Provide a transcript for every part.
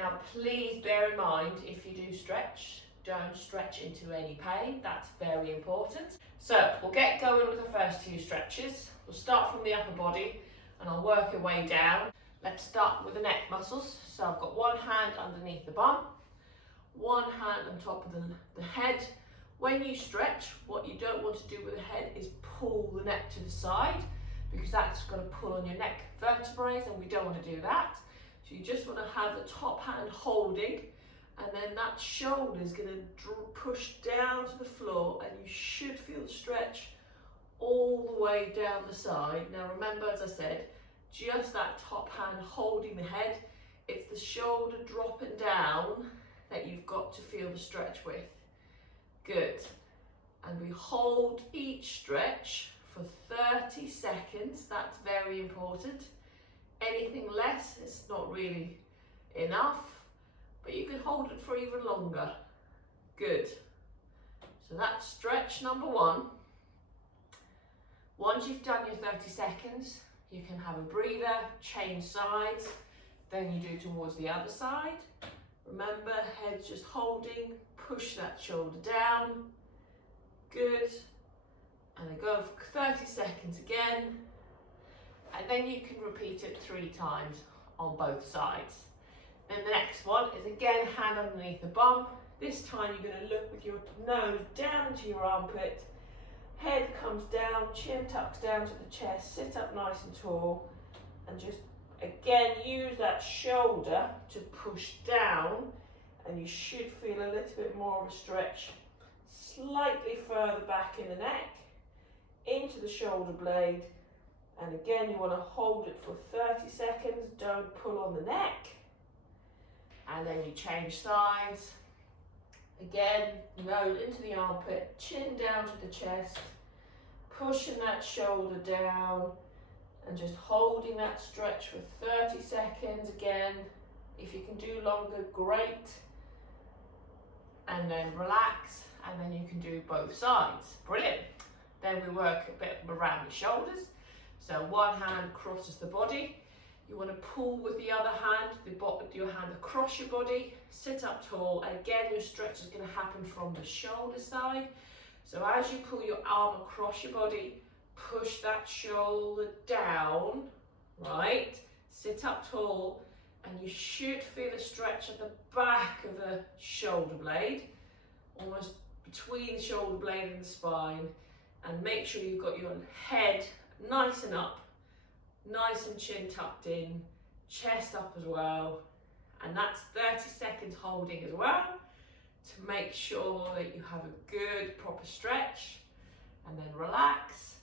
Now please bear in mind, if you do stretch, don't stretch into any pain. That's very important. So we'll get going with the first few stretches. We'll start from the upper body and I'll work your way down. Let's start with the neck muscles. So I've got one hand underneath the bum, one hand on top of the head. When you stretch, what you don't want to do with the head is pull the neck to the side, because that's going to pull on your neck vertebrae and we don't want to do that. So you just want to have the top hand holding, and then that shoulder is going to push down to the floor, and you should feel the stretch all the way down the side. Now remember, as I said, just that top hand holding the head. It's the shoulder dropping down that you've got to feel the stretch with. Good. And we hold each stretch for 30 seconds. That's very important. Anything less, it's not really enough, but you can hold it for even longer. Good. So that's stretch number one. Once you've done your 30 seconds, you can have a breather, change sides, then you do towards the other side. Remember, head just holding, push that shoulder down. Good. And then go for 30 seconds again. And then you can repeat it 3 times on both sides. Then the next one is again hand underneath the bum. This time you're going to look with your nose down to your armpit. Head comes down, chin tucks down to the chest, sit up nice and tall, and just again use that shoulder to push down, and you should feel a little bit more of a stretch slightly further back in the neck, into the shoulder blade, and again you want to hold it for 30 seconds, don't pull on the neck, and then you change sides. Again, nose into the armpit, chin down to the chest, pushing that shoulder down and just holding that stretch for 30 seconds again. If you can do longer, great. And then relax, and then you can do both sides. Brilliant. Then we work a bit around the shoulders. So one hand crosses the body. You want to pull with the other hand, your hand across your body, sit up tall. Again, your stretch is going to happen from the shoulder side. So as you pull your arm across your body, push that shoulder down, right? Sit up tall, and you should feel a stretch at the back of the shoulder blade, almost between the shoulder blade and the spine. And make sure you've got your head nice and up, nice and chin tucked in, chest up as well. And that's 30 seconds holding as well, to make sure that you have a good proper stretch. And then relax,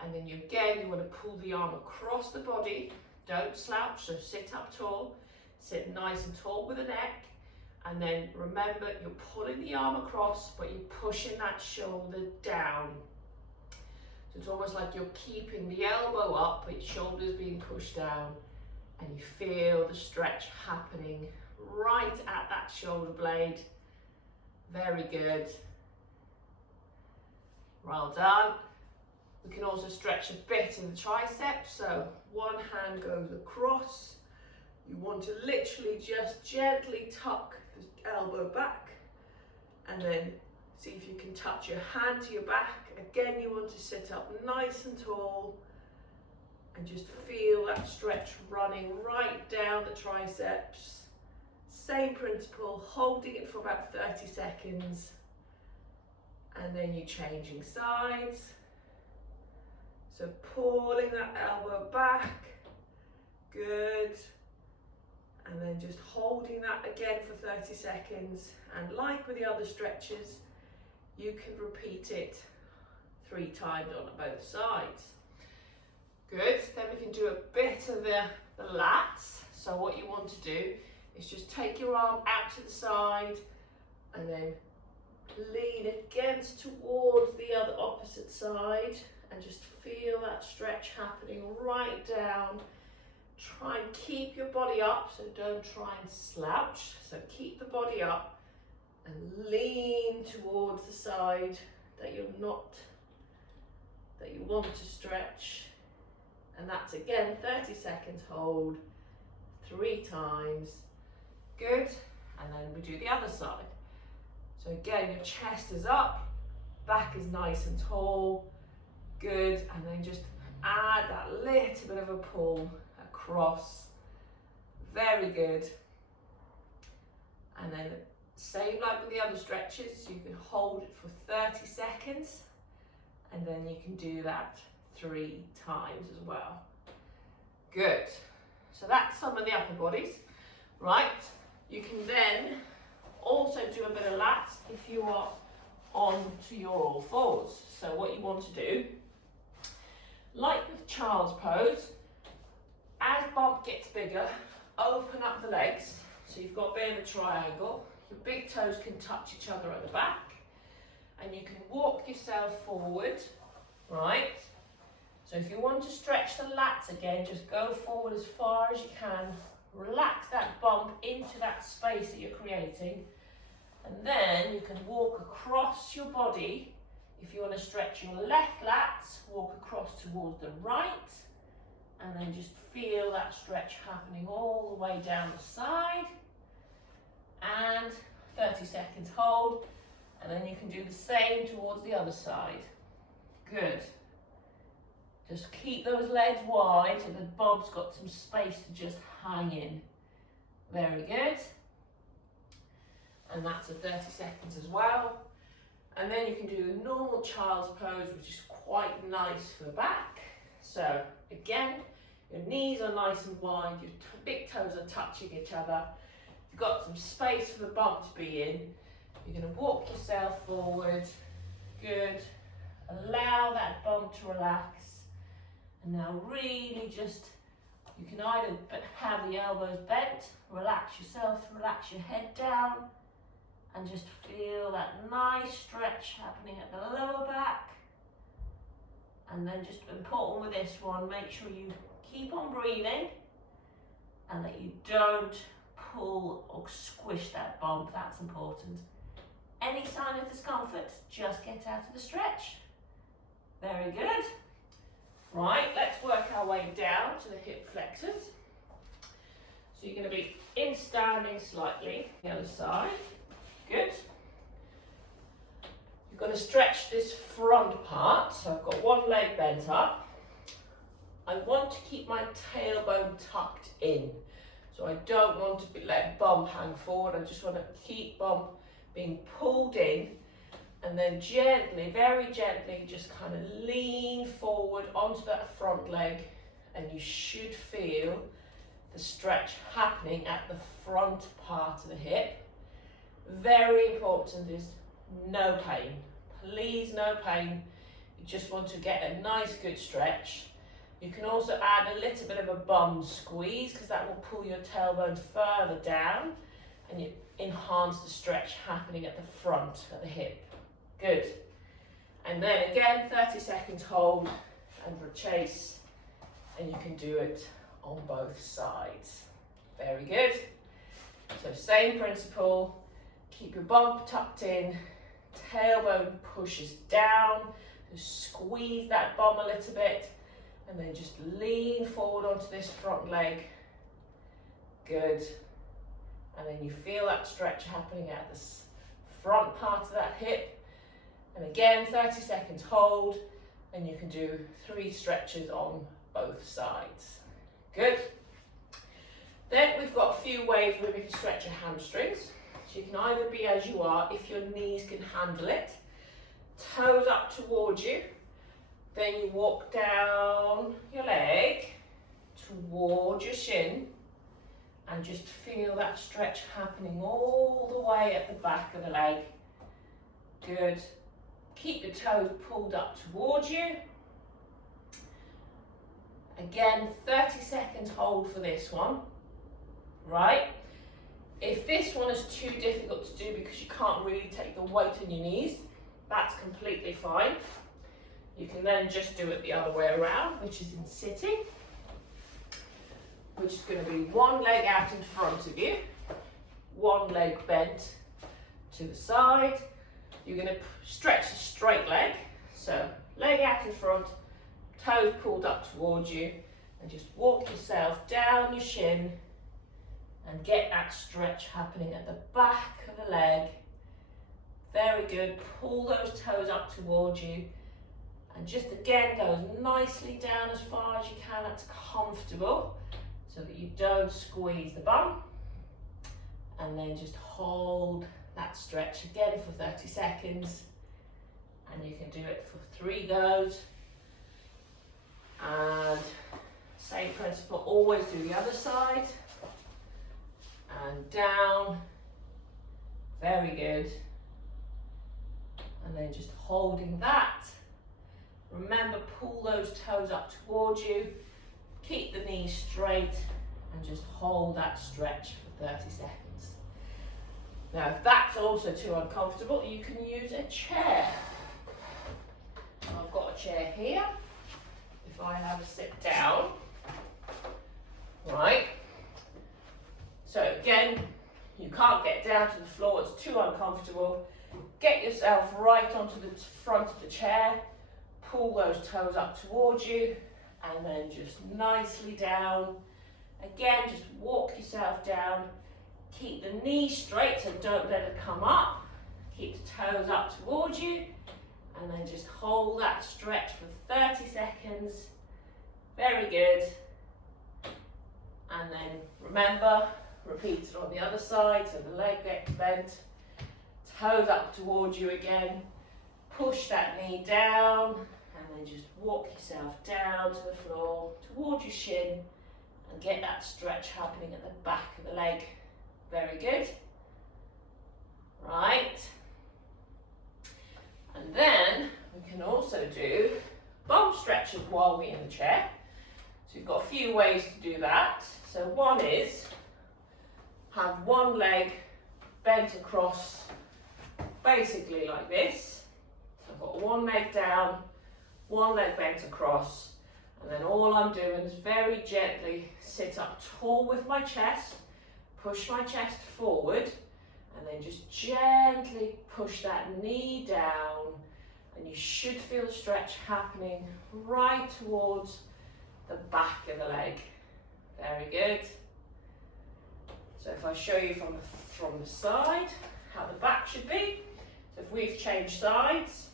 and then you want to pull the arm across the body. Don't slouch, so sit up tall, sit nice and tall with the neck, and then remember you're pulling the arm across, but you're pushing that shoulder down. So it's almost like you're keeping the elbow up, but your shoulder's being pushed down, and you feel the stretch happening right at that shoulder blade. Very good. Well done. We can also stretch a bit in the triceps. So one hand goes across. You want to literally just gently tuck the elbow back, and then see if you can touch your hand to your back. Again, you want to sit up nice and tall and just feel that stretch running right down the triceps. Same principle, holding it for about 30 seconds. And then you're changing sides. So pulling that elbow back. Good. And then just holding that again for 30 seconds. And like with the other stretches, you can repeat it 3 times on both sides. Good. Then we can do a bit of the lats. So what you want to do is just take your arm out to the side and then lean against towards the other opposite side, and just feel that stretch happening right down. Try and keep your body up, so don't try and slouch. So keep the body up and lean towards the side that you want to stretch. And that's again 30 seconds hold, 3 times. Good. And then we do the other side. So again, your chest is up, back is nice and tall. Good. And then just add that little bit of a pull across. Very good. And then same like with the other stretches, you can hold it for 30 seconds and then you can do that 3 times as well. Good. So that's some of the upper bodies, right? You can then also do a bit of lats if you are on to your all fours. So what you want to do, like with child's pose, as bump gets bigger, open up the legs. So you've got a bit of a triangle. Your big toes can touch each other at the back. And you can walk yourself forward, right? So if you want to stretch the lats again, just go forward as far as you can. Relax that bump into that space that you're creating. And then you can walk across your body. If you want to stretch your left lats, walk across towards the right. And then just feel that stretch happening all the way down the side. And 30 seconds hold. And then you can do the same towards the other side. Good. Just keep those legs wide so the bump's got some space to just hang in. Very good. And that's a 30 seconds as well. And then you can do the normal child's pose, which is quite nice for the back. So again, your knees are nice and wide, your big toes are touching each other. You've got some space for the bump to be in. You're going to walk yourself forward. Good. Allow that bump to relax. And now really just, you can either have the elbows bent, relax yourself, relax your head down, and just feel that nice stretch happening at the lower back. And then just important with this one, make sure you keep on breathing and that you don't pull or squish that bump. That's important. Any sign of discomfort, just get out of the stretch. Very good. Right, let's work our way down to the hip flexors. So you're going to be in standing slightly, the other side. Good. You're going to stretch this front part. So I've got one leg bent up. I want to keep my tailbone tucked in. So I don't want to let bump hang forward. I just want to keep bump being pulled in. And then gently, very gently, just kind of lean forward onto that front leg. And you should feel the stretch happening at the front part of the hip. Very important is no pain. Please, no pain. You just want to get a nice, good stretch. You can also add a little bit of a bum squeeze because that will pull your tailbone further down and you enhance the stretch happening at the front, at the hip. Good. And then again, 30 seconds hold and retrace, and you can do it on both sides. Very good. So same principle, keep your bump tucked in, tailbone pushes down, just squeeze that bum a little bit, and then just lean forward onto this front leg. Good. And then you feel that stretch happening at the front part of that hip. And again, 30 seconds hold, and you can do 3 stretches on both sides. Good. Then we've got a few ways where we can stretch your hamstrings. So you can either be as you are, if your knees can handle it, toes up towards you, then you walk down your leg towards your shin, and just feel that stretch happening all the way at the back of the leg. Good. Keep your toes pulled up towards you. Again, 30 seconds hold for this one, right? If this one is too difficult to do because you can't really take the weight on your knees, that's completely fine. You can then just do it the other way around, which is in sitting, which is going to be one leg out in front of you, one leg bent to the side. You're going to stretch the straight leg, so leg out in front, toes pulled up towards you, and just walk yourself down your shin. and get that stretch happening at the back of the leg. Very good. Pull those toes up towards you and just again go as nicely down as far as you can. That's comfortable so that you don't squeeze the bum. And then just hold that stretch again for 30 seconds. And you can do it for 3 goes. And same principle, always do the other side. And down. Very good. And then just holding that. Remember, pull those toes up towards you. Keep the knees straight and just hold that stretch for 30 seconds. Now, if that's also too uncomfortable, you can use a chair. I've got a chair here. If I have a sit down, right? So again, you can't get down to the floor, it's too uncomfortable. Get yourself right onto the front of the chair, pull those toes up towards you, and then just nicely down. Again, just walk yourself down. Keep the knees straight, so don't let it come up. Keep the toes up towards you, and then just hold that stretch for 30 seconds. Very good. And then remember, repeat it on the other side, so the leg gets bent. Toes up towards you again. Push that knee down, and then just walk yourself down to the floor, towards your shin, and get that stretch happening at the back of the leg. Very good. Right. And then we can also do bum stretches while we're in the chair. So you've got a few ways to do that. So one is have one leg bent across, basically like this. So I've got one leg down, one leg bent across, and then all I'm doing is very gently sit up tall with my chest, push my chest forward, and then just gently push that knee down, and you should feel the stretch happening right towards the back of the leg. Very good. So if I show you from the side how the back should be. So if we've changed sides,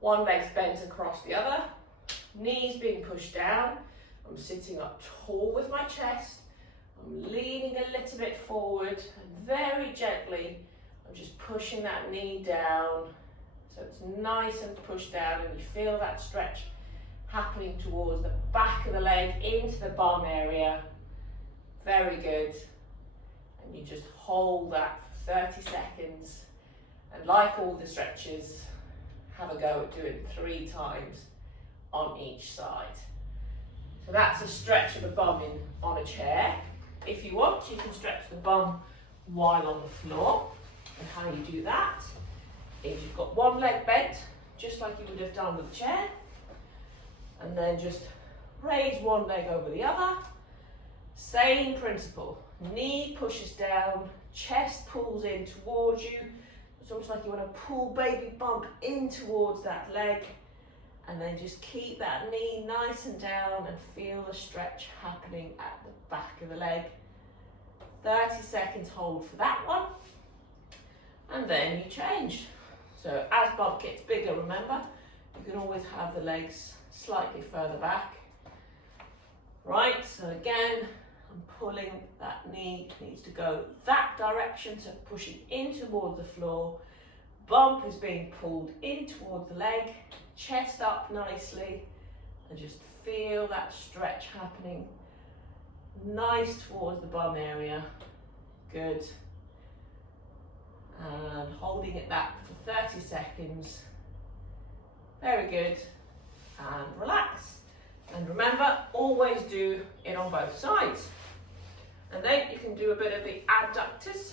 one leg's bent across the other, knees being pushed down, I'm sitting up tall with my chest, I'm leaning a little bit forward, and very gently I'm just pushing that knee down so it's nice and pushed down, and you feel that stretch happening towards the back of the leg into the bum area. Very good. And you just hold that for 30 seconds, and like all the stretches, have a go at doing 3 times on each side. So that's a stretch of the bum on a chair. If you want, you can stretch the bum while on the floor. And how you do that is you've got one leg bent, just like you would have done with the chair, and then just raise one leg over the other. Same principle. Knee pushes down, chest pulls in towards you. It's almost like you want to pull baby bump in towards that leg, and then just keep that knee nice and down and feel the stretch happening at the back of the leg. 30 seconds hold for that one, and then you change. So as bump gets bigger, remember, you can always have the legs slightly further back. Right, so again, I'm pulling that knee, needs to go that direction, so pushing in towards the floor. Bump is being pulled in towards the leg, chest up nicely, and just feel that stretch happening nice towards the bum area. Good. And holding it that for 30 seconds. Very good. And relax. And remember, always do it on both sides. And then you can do a bit of the adductors.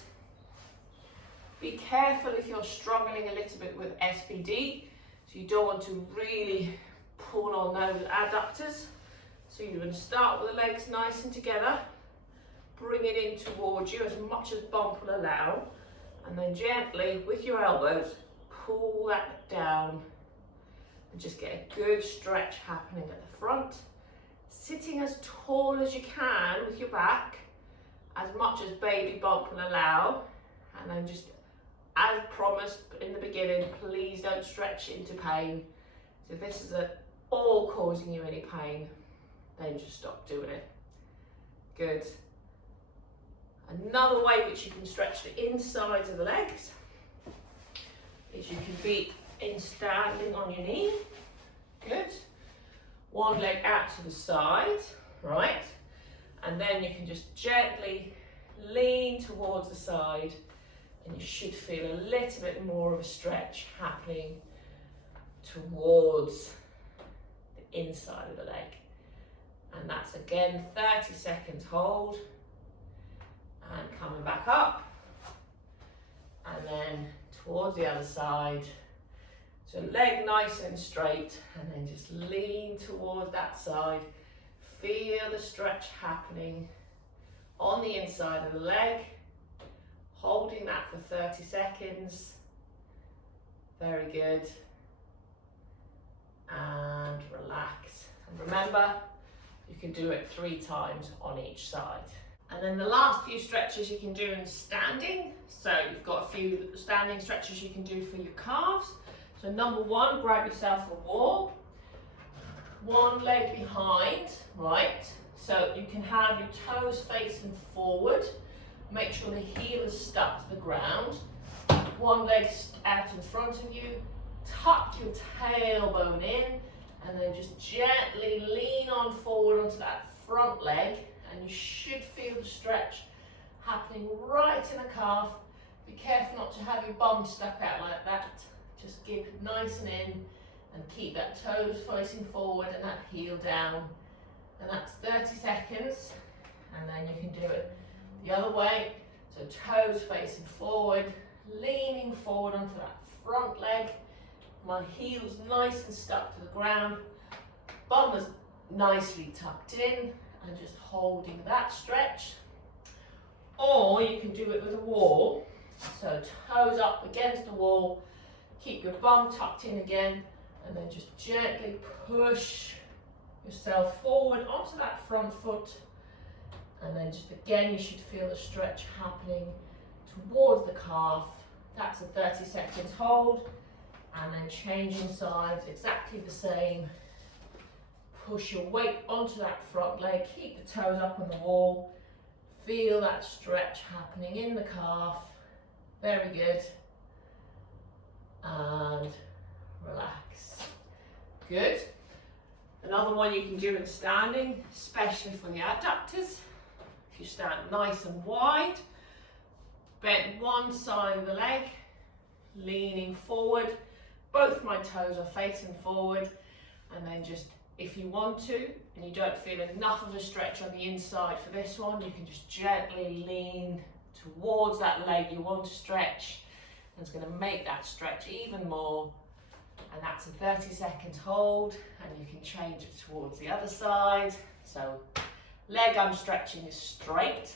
Be careful if you're struggling a little bit with SPD. So you don't want to really pull on those adductors. So you're going to start with the legs nice and together. Bring it in towards you as much as bump will allow. And then gently, with your elbows, pull that down. And just get a good stretch happening at the front. Sitting as tall as you can with your back. as much as baby bump will allow, and then just as promised in the beginning, please don't stretch into pain. So if this is at all causing you any pain, then just stop doing it. Good. Another way which you can stretch the insides of the legs is you can be in standing on your knee. Good. One leg out to the side, right? And then you can just gently lean towards the side, and you should feel a little bit more of a stretch happening towards the inside of the leg. And that's again 30 seconds hold, and coming back up, and then towards the other side. So leg nice and straight, and then just lean towards that side. Feel the stretch happening on the inside of the leg, holding that for 30 seconds. Very good. And relax. And remember, you can do it 3 times on each side. And then the last few stretches you can do in standing. So you've got a few standing stretches you can do for your calves. So number 1, grab yourself a wall. One leg behind, right? So you can have your toes facing forward. Make sure the heel is stuck to the ground. One leg out in front of you. Tuck your tailbone in, and then just gently lean on forward onto that front leg, and you should feel the stretch happening right in the calf. Be careful not to have your bum stuck out like that. Just keep it nice and in, and keep that toes facing forward and that heel down. And that's 30 seconds, and then you can do it the other way. So toes facing forward, leaning forward onto that front leg. My heel's nice and stuck to the ground. Bum is nicely tucked in, and just holding that stretch. Or you can do it with a wall. So toes up against the wall, keep your bum tucked in again, and then just gently push yourself forward onto that front foot. And then just again, you should feel the stretch happening towards the calf. That's a 30 seconds hold. And then changing sides, exactly the same. Push your weight onto that front leg, keep the toes up on the wall. Feel that stretch happening in the calf. Very good. And relax. Good. Another one you can do in standing, especially for the adductors. If you stand nice and wide, bend one side of the leg, leaning forward. Both my toes are facing forward, and then just, if you want to, and you don't feel enough of a stretch on the inside for this one, you can just gently lean towards that leg you want to stretch, and it's going to make that stretch even more. And that's a 30 seconds hold, and you can change it towards the other side. So leg I'm stretching is straight,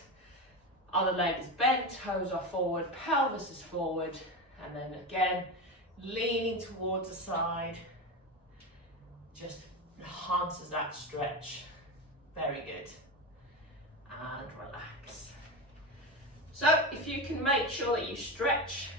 other leg is bent, toes are forward, pelvis is forward, and then again, leaning towards the side, just enhances that stretch. Very good. And relax. So if you can make sure that you stretch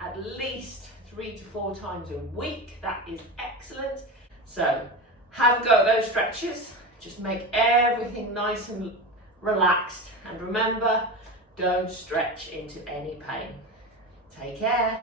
at least 3 to 4 times a week, that is excellent. So have a go at those stretches. Just make everything nice and relaxed. And remember, don't stretch into any pain. Take care.